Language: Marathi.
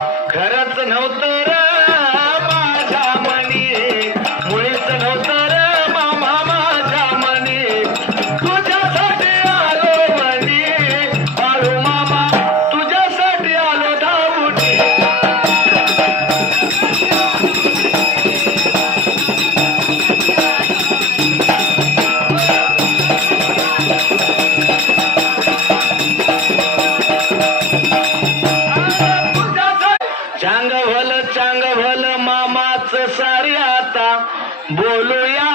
खरंच नव्हतं र माझ्या मनी, मुळीच नव्हतं र मामा माझ्या मनी, तुझ्यासाठी आलो मनी, बाळू मामा तुझ्यासाठी आलो धावून. चांग भल मामाच सारी आता बोलूया